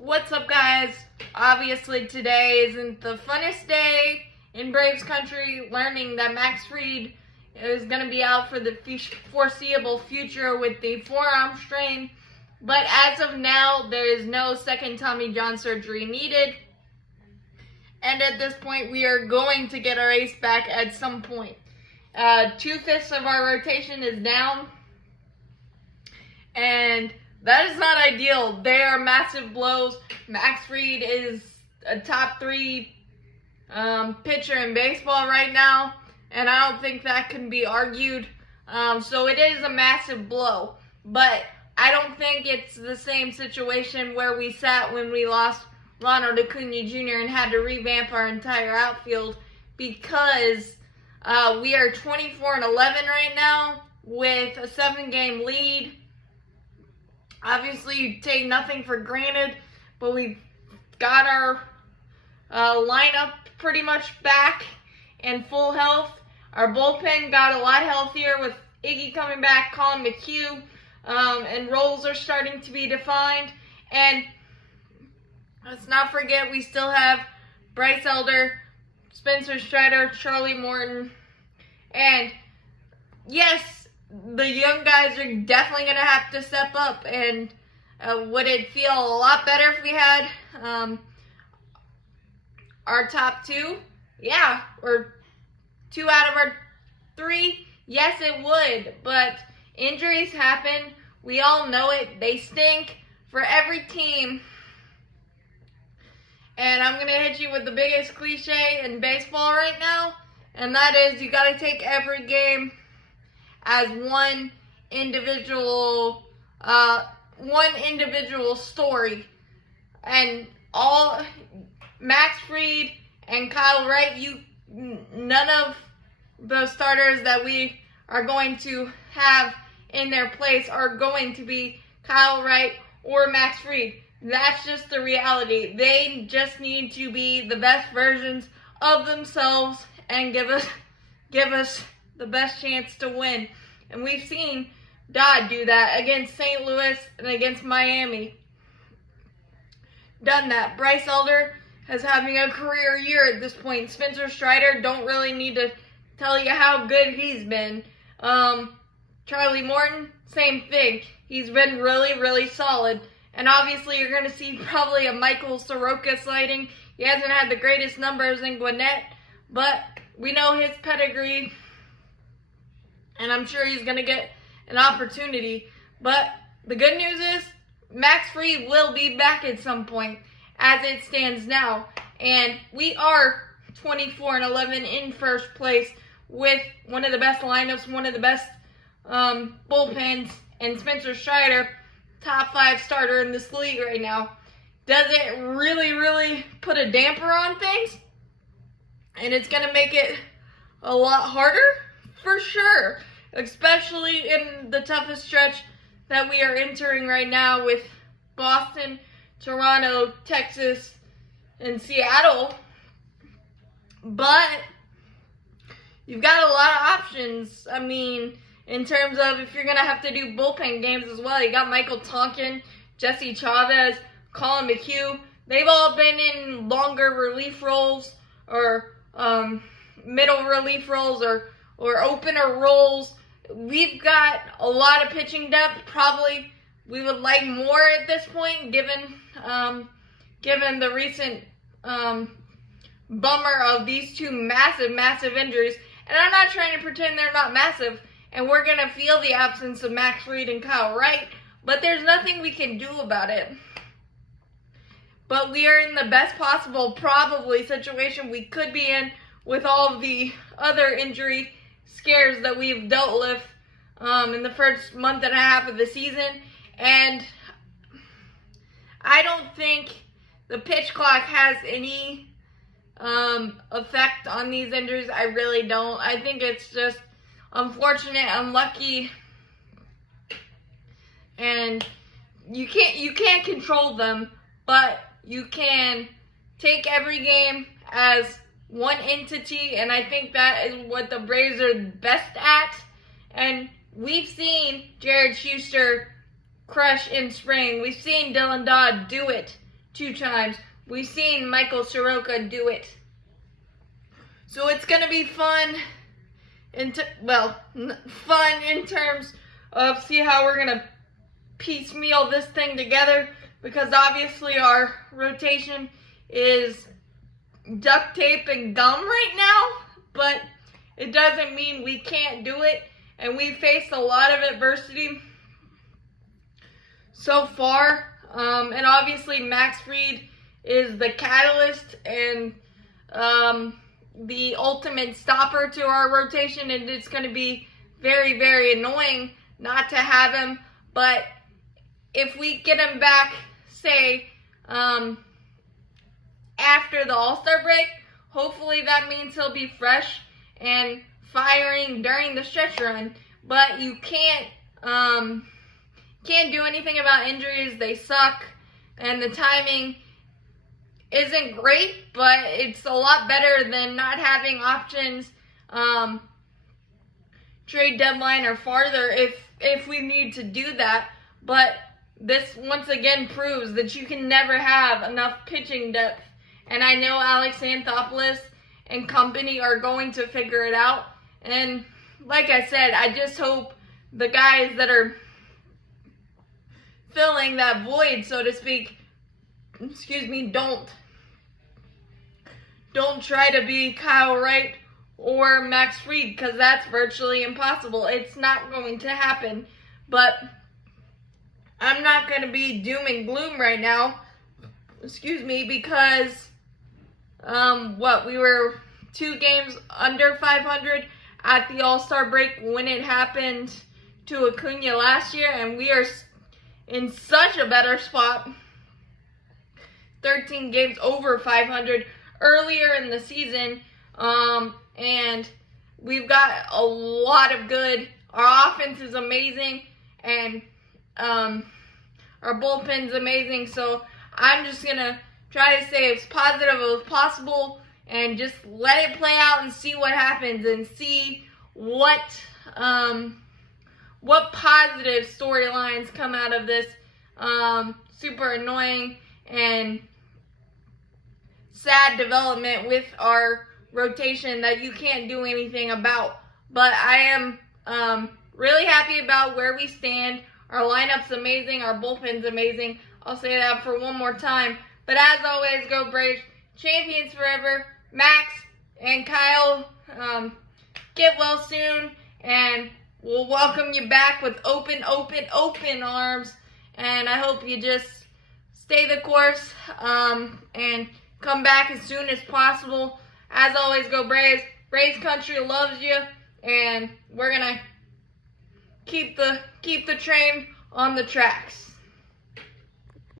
What's up, guys? Obviously, today isn't the funnest day in Braves country, learning that Max Fried is going to be out for the foreseeable future with the forearm strain. But as of now, there is no second Tommy John surgery needed. And at this point, we are going to get our ace back at some point. 2/5 of our rotation is down. And that is not ideal. They are massive blows. Max Fried is a top 3 pitcher in baseball right now, and I don't think that can be argued. So it is a massive blow, but I don't think it's the same situation where we sat when we lost Ronald Acuna Jr. and had to revamp our entire outfield, because we are 24-11 right now with a 7-game lead. Obviously, you take nothing for granted, but we've got our lineup pretty much back in full health. Our bullpen got a lot healthier with Iggy coming back, Colin McHugh, and roles are starting to be defined. And let's not forget, we still have Bryce Elder, Spencer Strider, Charlie Morton, and yes, the young guys are definitely going to have to step up. And would it feel a lot better if we had our top 2? Yeah. Or 2 out of our 3? Yes, it would. But injuries happen. We all know it. They stink for every team. And I'm going to hit you with the biggest cliche in baseball right now. And that is, you got to take every game as one individual story. And all Max Fried and Kyle Wright, none of the starters that we are going to have in their place are going to be Kyle Wright or Max Fried. That's just the reality. They just need to be the best versions of themselves and give us the best chance to win. And we've seen Dodd do that against St. Louis and against Miami. Done that. Bryce Elder is having a career year at this point. Spencer Strider, don't really need to tell you how good he's been. Charlie Morton, same thing. He's been really, really solid. And obviously you're going to see probably a Michael Soroka sighting. He hasn't had the greatest numbers in Gwinnett, but we know his pedigree, and I'm sure he's going to get an opportunity. But the good news is Max Fried will be back at some point as it stands now. And we are 24-11 in first place with one of the best lineups, one of the best bullpens, and Spencer Strider, top 5 starter in this league right now. Does it really, really put a damper on things? And it's going to make it a lot harder? For sure. Especially in the toughest stretch that we are entering right now with Boston, Toronto, Texas, and Seattle. But you've got a lot of options. I mean, in terms of if you're going to have to do bullpen games as well, you got Michael Tonkin, Jesse Chavez, Colin McHugh. They've all been in longer relief roles or middle relief roles or opener roles. We've got a lot of pitching depth. Probably we would like more at this point, given the recent bummer of these 2 massive injuries. And I'm not trying to pretend they're not massive, and we're going to feel the absence of Max Fried and Kyle Wright, but there's nothing we can do about it. But we are in the best possible, probably, situation we could be in with all of the other injury scares that we've dealt with in the first month and a half of the season. And I don't think the pitch clock has any effect on these injuries. I really don't. I think it's just unfortunate, unlucky, and you can't control them, but you can take every game as one entity, and I think that is what the Braves are best at. And we've seen Jared Schuster crush in spring. We've seen Dylan Dodd do it 2 times. We've seen Michael Soroka do it. So it's going to be fun in terms of see how we're going to piecemeal this thing together, because obviously our rotation is duct tape and gum right now, but it doesn't mean we can't do it, and we faced a lot of adversity so far, and obviously Max Fried is the catalyst and the ultimate stopper to our rotation, and it's going to be very, very annoying not to have him. But if we get him back, say, after the All-Star break, hopefully that means he'll be fresh and firing during the stretch run. But you can't do anything about injuries. They suck, and the timing isn't great, but it's a lot better than not having options trade deadline or farther if we need to do that. But this once again proves that you can never have enough pitching depth, and I know Alex Anthopoulos and company are going to figure it out. And like I said, I just hope the guys that are filling that void, so to speak, don't try to be Kyle Wright or Max Fried, because that's virtually impossible. It's not going to happen. But I'm not going to be doom and gloom right now, because we were 2 games under 500 at the All-Star break when it happened to Acuna last year, and we are in such a better spot. 13 games over 500 earlier in the season, and we've got a lot of good. Our offense is amazing, and our bullpen's amazing. So I'm just gonna try to stay as positive as possible and just let it play out and see what happens, and see what positive storylines come out of this super annoying and sad development with our rotation that you can't do anything about. But I am really happy about where we stand. Our lineup's amazing. Our bullpen's amazing. I'll say that for one more time. But as always, go Braves. Champions forever. Max and Kyle, get well soon, and we'll welcome you back with open arms. And I hope you just stay the course and come back as soon as possible. As always, go Braves. Braves country loves you, and we're gonna keep the train on the tracks.